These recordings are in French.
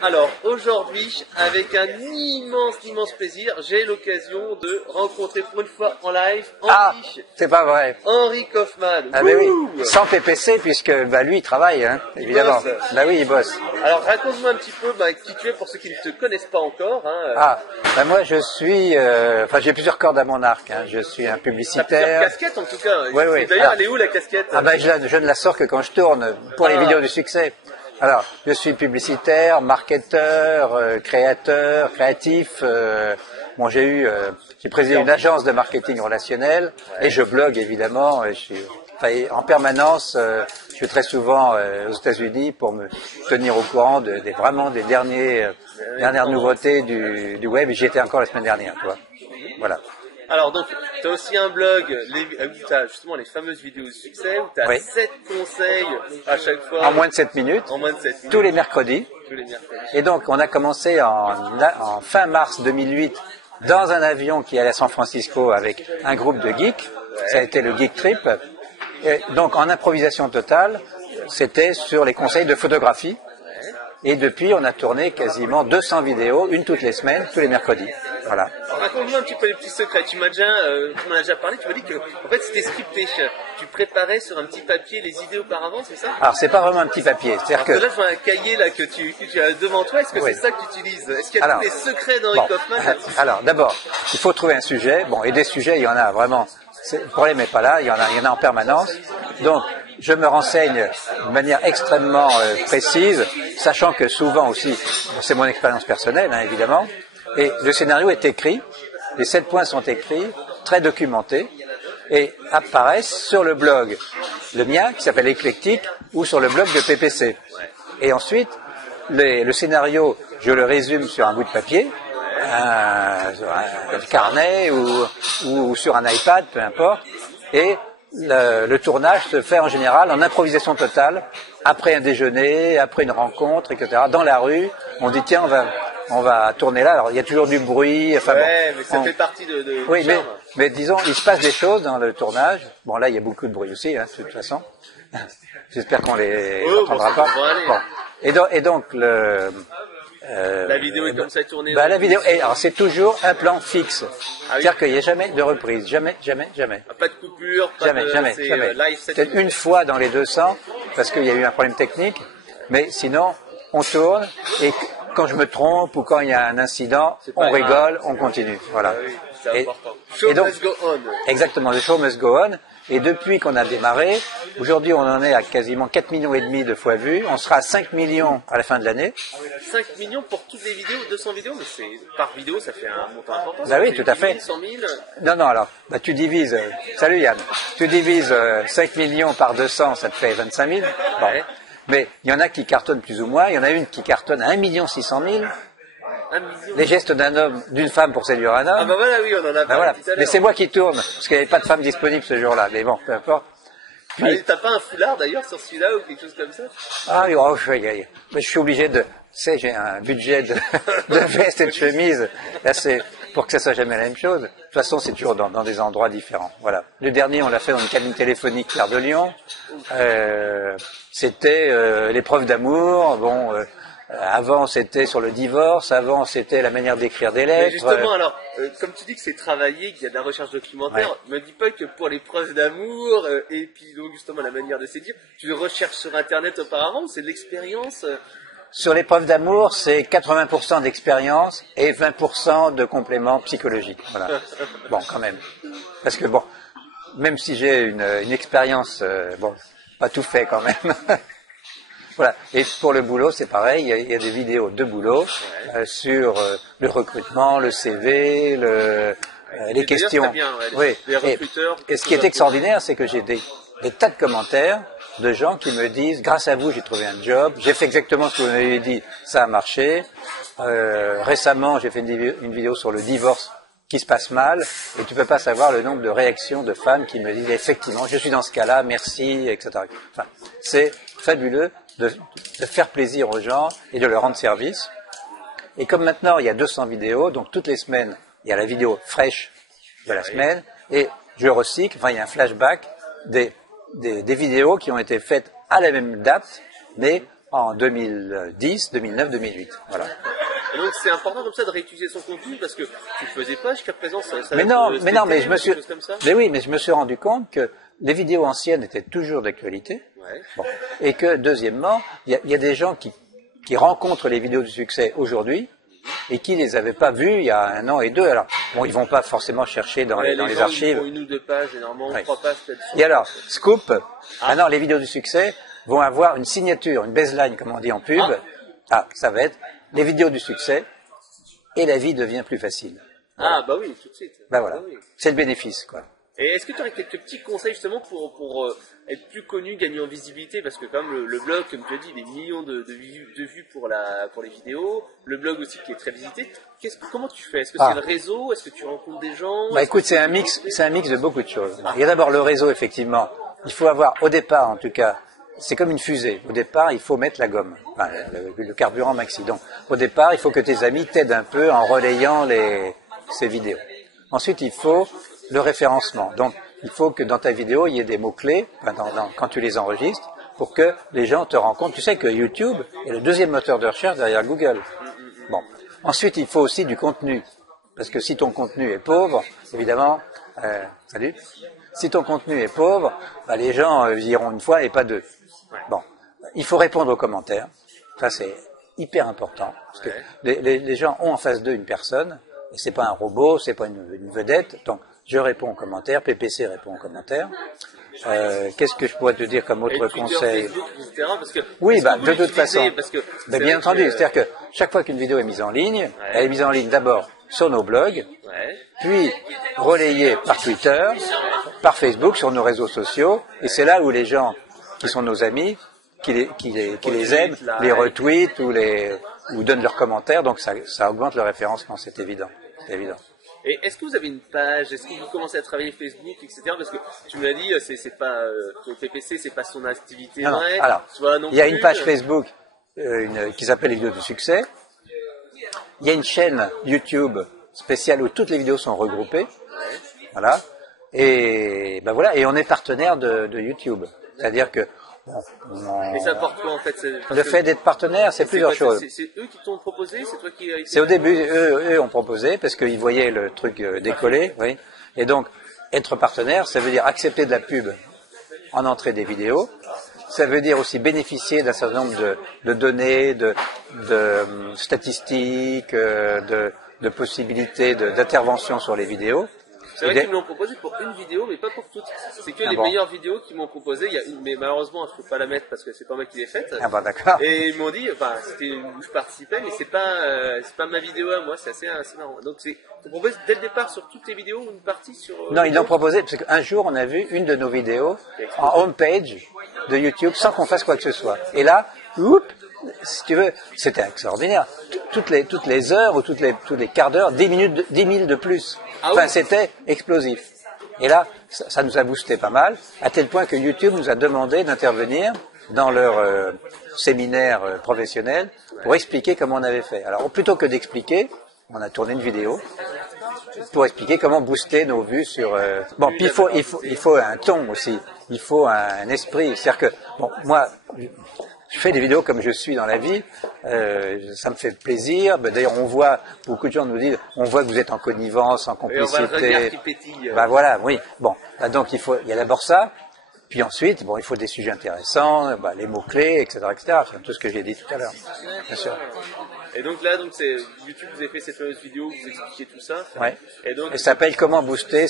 Alors aujourd'hui, avec un immense plaisir, j'ai l'occasion de rencontrer pour une fois en live C'est pas vrai. Henri Kaufmann. Ah ben oui, sans PPC puisque lui il travaille, hein, évidemment. Bah oui, il bosse. Alors raconte-moi un petit peu qui tu es pour ceux qui ne te connaissent pas encore. Moi je suis, j'ai plusieurs cordes à mon arc. Hein. Je suis un publicitaire. T'as plusieurs casquettes en tout cas. Oui. D'ailleurs, elle est où la casquette? Je ne la sors que quand je tourne pour les vidéos du succès. Alors, je suis publicitaire, marketeur, créatif. J'ai présidé une agence de marketing relationnel et je blogue évidemment. En permanence, je suis très souvent aux États-Unis pour me tenir au courant des dernières nouveautés du web. J'y étais encore la semaine dernière, tu vois. Voilà. Alors donc, tu as aussi un blog où tu as justement les fameuses vidéos de succès, où tu as 7 conseils à chaque fois. En moins de 7 minutes. En moins de 7 minutes. Tous les mercredis. Et donc, on a commencé en fin mars 2008 dans un avion qui allait à San Francisco avec un groupe de geeks. Ça a été le Geek Trip. Et donc, en improvisation totale, c'était sur les conseils de photographie. Et depuis, on a tourné quasiment 200 vidéos, une toutes les semaines, tous les mercredis. Voilà. Raconte-moi un petit peu les petits secrets. Tu m'en as déjà parlé, tu m'as dit que en fait c'était scripté. Tu préparais sur un petit papier les idées auparavant, c'est ça? Alors c'est pas vraiment un petit papier. C'est-à-dire que là je vois un cahier là que tu as devant toi. Est-ce que c'est ça que tu utilises? Est-ce qu'il y a tous les secrets d'Henri Kaufmann? Alors d'abord, il faut trouver un sujet. Bon, et des sujets, il y en a vraiment. Le problème n'est pas là, il y en a en permanence. Donc, je me renseigne de manière extrêmement précise, sachant que souvent aussi, c'est mon expérience personnelle, hein, évidemment, et le scénario est écrit, les 7 points sont écrits, très documentés, et apparaissent sur le blog, le mien, qui s'appelle Éclectique, ou sur le blog de PPC. Et ensuite, le scénario, je le résume sur un bout de papier, un carnet ou sur un iPad, peu importe, et le tournage se fait en général en improvisation totale, après un déjeuner, après une rencontre, etc. Dans la rue, on dit tiens, on va tourner là. Alors il y a toujours du bruit. Enfin, mais ça fait partie de oui, mais disons, il se passe des choses dans le tournage. Bon, là, il y a beaucoup de bruit aussi, hein, de toute façon. J'espère qu'on les entendra pas. Bon. Et donc la vidéo est comme ça tournée. La vidéo, alors c'est toujours un plan fixe. C'est-à-dire qu'il n'y a jamais de reprise, jamais. Pas de coupure, jamais. Live. Peut-être une fois dans les 200, parce qu'il y a eu un problème technique, mais sinon, on tourne, et quand je me trompe ou quand il y a un incident, on rigole, on continue. Voilà. Oui, c'est important. Show must go on. Exactement, le show must go on. Et depuis qu'on a démarré, aujourd'hui on en est à quasiment 4,5 millions de fois vues, on sera à 5 millions à la fin de l'année. 5 millions pour toutes les vidéos, 200 vidéos, mais par vidéo ça fait un montant important. Oui, tout à fait. 100 000. Non, alors, tu divises, salut Yann, tu divises 5 millions par 200, ça te fait 25 000. Bon. Ouais. Mais il y en a qui cartonnent plus ou moins, il y en a une qui cartonne à 1 600 000. Les gestes d'une femme pour séduire un homme. Ah bah voilà, oui, on en a parlé tout à l'heure. Mais c'est moi qui tourne, parce qu'il n'y avait pas de femme disponible ce jour-là, mais bon, peu importe. Puis, t'as pas un foulard d'ailleurs sur celui-là ou quelque chose comme ça? Je suis obligé de... Tu sais, j'ai un budget de veste et de chemise. Là, c'est pour que ça soit jamais la même chose. De toute façon, c'est toujours dans des endroits différents. Voilà. Le dernier, on l'a fait dans une cabine téléphonique Claire de Lyon. C'était l'épreuve d'amour. Bon... avant, c'était sur le divorce. Avant, c'était la manière d'écrire des lettres. Mais justement, alors, comme tu dis que c'est travaillé, qu'il y a de la recherche documentaire, me dis pas que pour les preuves d'amour et puis donc justement la manière de séduire, tu le recherches sur Internet auparavant, c'est de l'expérience. Sur les preuves d'amour, c'est 80% d'expérience et 20% de compléments psychologiques. Voilà. Bon, quand même. Parce que bon, même si j'ai une expérience, pas tout fait quand même. Voilà. Et pour le boulot, c'est pareil. Il y a des vidéos de boulot sur le recrutement, le CV, les questions. Bien, oui. Les recruteurs. Et ce qui est extraordinaire, c'est que j'ai des tas de commentaires de gens qui me disent « Grâce à vous, j'ai trouvé un job. J'ai fait exactement ce que vous m'avez dit. Ça a marché. Récemment, j'ai fait une vidéo sur le divorce qui se passe mal. Et tu peux pas savoir le nombre de réactions de femmes qui me disent « Effectivement, je suis dans ce cas-là. Merci, etc. » Enfin, c'est fabuleux de faire plaisir aux gens et de leur rendre service. Et comme maintenant il y a 200 vidéos, donc toutes les semaines il y a la vidéo fraîche de la semaine et je recycle, il y a un flashback des vidéos qui ont été faites à la même date mais en 2010, 2009, 2008. Voilà. Et donc c'est important comme ça de réutiliser son contenu parce que tu le faisais pas jusqu'à présent. Ça Mais non, mais je mais je me suis rendu compte que les vidéos anciennes étaient toujours d'actualité. Ouais. Bon. Et que deuxièmement, il y a des gens qui rencontrent les vidéos du succès aujourd'hui et qui les avaient pas vues il y a 1 an et 2. Alors, bon, ils vont pas forcément chercher dans les gens, archives. Ils font 1 ou 2 pages, généralement, Ouais. 3 pages peut-être. Et alors, scoop, maintenant les vidéos du succès vont avoir une signature, une baseline, comme on dit en pub. Ça va être les vidéos du succès et la vie devient plus facile. Ah, bah oui, tout de suite. Ben voilà. Bah oui. C'est le bénéfice, quoi. Et est-ce que tu aurais quelques petits conseils justement pour être plus connu, gagner en visibilité? Parce que quand même le blog, comme tu as dit, des millions de vues pour les vidéos, le blog aussi qui est très visité. Comment tu fais? Est-ce que c'est le réseau? Est-ce que tu rencontres des gens? Bah écoute, c'est un mix de beaucoup de choses. Il y a d'abord le réseau, effectivement. Il faut avoir, au départ en tout cas, c'est comme une fusée. Au départ, il faut mettre la gomme, enfin, le carburant maxi. Donc, au départ, il faut que tes amis t'aident un peu en relayant ces vidéos. Ensuite, il faut le référencement. Donc, il faut que dans ta vidéo, il y ait des mots-clés, quand tu les enregistres, pour que les gens te rencontrent. Tu sais que YouTube est le 2e moteur de recherche derrière Google. Bon. Ensuite, il faut aussi du contenu. Parce que si ton contenu est pauvre, évidemment, salut. Si ton contenu est pauvre, bah, les gens iront une fois et pas 2. Bon. Il faut répondre aux commentaires. Ça, c'est hyper important. Parce que les gens ont en face d'eux une personne, et c'est pas un robot, c'est pas une vedette. Donc, je réponds aux commentaires, PPC répond aux commentaires. Qu'est-ce que je pourrais te dire comme autre Twitter, conseil? Facebook, etc. Parce que, oui, bah, de toute façon. Parce que bien entendu, c'est-à-dire que chaque fois qu'une vidéo est mise en ligne, elle est mise en ligne d'abord sur nos blogs, puis relayée par Twitter, par Facebook, sur nos réseaux sociaux, et c'est là où les gens qui sont nos amis, qui les aiment, les retweetent ou donnent leurs commentaires, donc ça augmente le référencement, c'est évident. C'est évident. Et est-ce que vous avez une page? Est-ce que vous commencez à travailler Facebook, etc. Parce que tu me l'as dit, c'est pas ton PPC, c'est pas son activité vraie. Alors, il y a une page Facebook qui s'appelle les vidéos de succès. Il y a une chaîne YouTube spéciale où toutes les vidéos sont regroupées. Voilà. Et ben voilà. Et on est partenaire de YouTube. C'est-à-dire que et ça apporte quoi en fait? Le fait d'être partenaire, c'est plusieurs choses. C'est eux qui t'ont proposé? C'est toi qui as été... C'est au début, eux ont proposé parce qu'ils voyaient le truc décoller, oui. Et donc, être partenaire, ça veut dire accepter de la pub en entrée des vidéos. Ça veut dire aussi bénéficier d'un certain nombre de données, de statistiques, de possibilités d'intervention sur les vidéos. C'est vrai qu'ils me l'ont proposé pour une vidéo, mais pas pour toutes. C'est que les meilleures vidéos qu'ils m'ont proposé. Il y a une, mais malheureusement, je peux pas la mettre parce que c'est pas moi qui l'ai faite. Ah bah d'accord. Et ils m'ont dit, enfin, c'était où je participais, mais c'est pas ma vidéo à moi. C'est assez marrant. Donc on propose dès le départ sur toutes les vidéos une partie sur. Non, ils l'ont proposé parce qu'un jour on a vu une de nos vidéos en homepage de YouTube sans qu'on fasse quoi que ce soit. Et là, si tu veux, c'était extraordinaire. Toutes les heures ou tous les quarts d'heure, 10 000 de plus. Enfin, c'était explosif. Et là, ça nous a boosté pas mal, à tel point que YouTube nous a demandé d'intervenir dans leur séminaire professionnel pour expliquer comment on avait fait. Alors, plutôt que d'expliquer, on a tourné une vidéo pour expliquer comment booster nos vues sur... Bon, puis il faut un ton aussi, il faut un esprit. C'est-à-dire que, bon, moi... Je fais des vidéos comme je suis dans la vie, ça me fait plaisir. D'ailleurs, on voit, beaucoup de gens nous disent, on voit que vous êtes en connivence, en complicité. Et on voit le regard qui pétille. Bah voilà, oui. Bon, donc il y a d'abord ça, puis ensuite, bon, il faut des sujets intéressants, les mots-clés, etc., etc. C'est tout ce que j'ai dit tout à l'heure, bien sûr. Et donc là, c'est YouTube, vous avez fait cette fameuse vidéo où vous expliquez tout ça. Ouais. Et donc, ça s'appelle Comment booster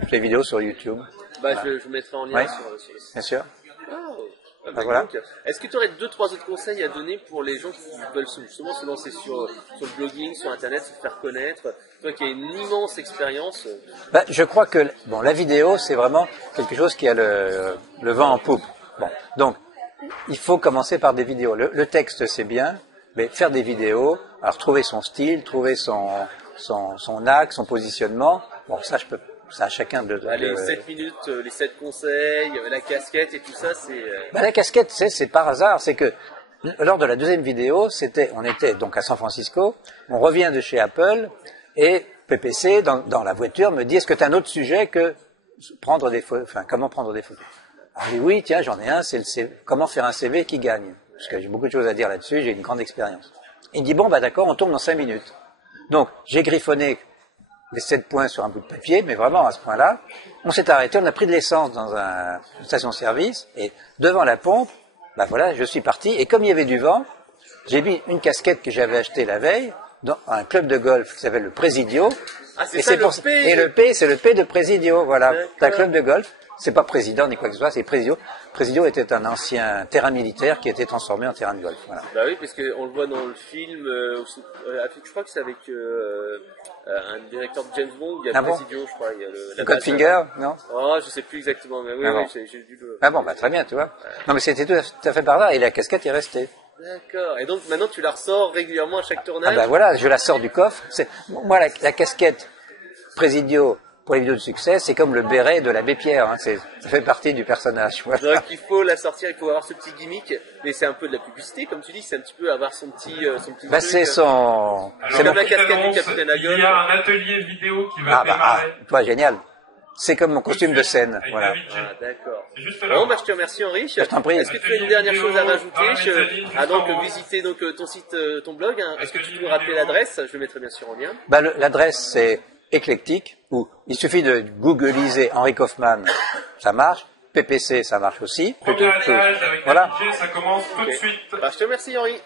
toutes les vidéos sur YouTube. Bah, je vous mettrai en lien sur bien sûr. voilà. Est-ce que tu aurais 2-3 autres conseils à donner pour les gens qui veulent justement se lancer sur le blogging, sur Internet, se faire connaître? Toi qui as une immense expérience. Je crois que la vidéo, c'est vraiment quelque chose qui a le vent en poupe. Bon, donc, il faut commencer par des vidéos. Le texte, c'est bien, mais faire des vidéos, alors trouver son style, trouver son axe, son positionnement, bon, ça, ça, chacun de... Les 7 minutes, les 7 conseils, la casquette et tout ça, c'est... La casquette, c'est par hasard. C'est que lors de la deuxième vidéo, on était donc à San Francisco, on revient de chez Apple, et PPC, dans la voiture, me dit, est-ce que tu as un autre sujet que comment prendre des photos? Ah oui, tiens, j'en ai un, c'est comment faire un CV qui gagne. parce que j'ai beaucoup de choses à dire là-dessus, j'ai une grande expérience. Il dit, bon, bah d'accord, on tourne dans 5 minutes. Donc, j'ai griffonné les 7 points sur un bout de papier, mais vraiment à ce point-là, on s'est arrêté, on a pris de l'essence dans une station-service, et devant la pompe, bah voilà, je suis parti, et comme il y avait du vent, j'ai mis une casquette que j'avais achetée la veille, dans un club de golf qui s'appelle le Presidio. Ah, c'est ça, le P. Et le P, c'est le P de Presidio, voilà. C'est un club de golf. C'est pas président ni quoi que ce soit, c'est Presidio. Presidio était un ancien terrain militaire qui a été transformé en terrain de golf. Voilà. Bah oui, parce qu'on le voit dans le film, je crois que c'est avec un directeur de James Bond, il y a Presidio, je crois. Il y a la Goldfinger, non? Oh, je sais plus exactement, mais oui, bon. j'ai dû le... Ah bon, bah très bien, tu vois. Ouais. Non, mais c'était tout à fait par là, et la casquette est restée. D'accord. Et donc maintenant tu la ressors régulièrement à chaque tournage? Ah bah voilà, je la sors du coffre. Moi, la casquette Presidio pour les vidéos de succès, c'est comme le béret de l'abbé Pierre. Hein. Ça fait partie du personnage. Voilà. Donc il faut la sortir, il faut avoir ce petit gimmick, mais c'est un peu de la publicité, comme tu dis, c'est un petit peu avoir son petit bah, truc. C'est son... C'est comme la casquette du Capitaine Haddock. Il y a un atelier vidéo qui va démarrer. Toi, génial. C'est comme mon costume de scène. Voilà. Ah, d'accord. Bon, bah, je te remercie, Henri. Je t'en prie. Est-ce que tu as une dernière chose à rajouter? Donc, visiter donc, ton site, ton blog. Hein. Est-ce que tu peux me rappeler l'adresse? Je le mettrai bien sûr en lien. Bah, l'adresse, c'est éclectique, où il suffit de googliser Henri Kaufmann, ça marche. PPC, ça marche aussi. Premier étage avec voilà. ça commence tout de suite. Bah, je te remercie, Henri.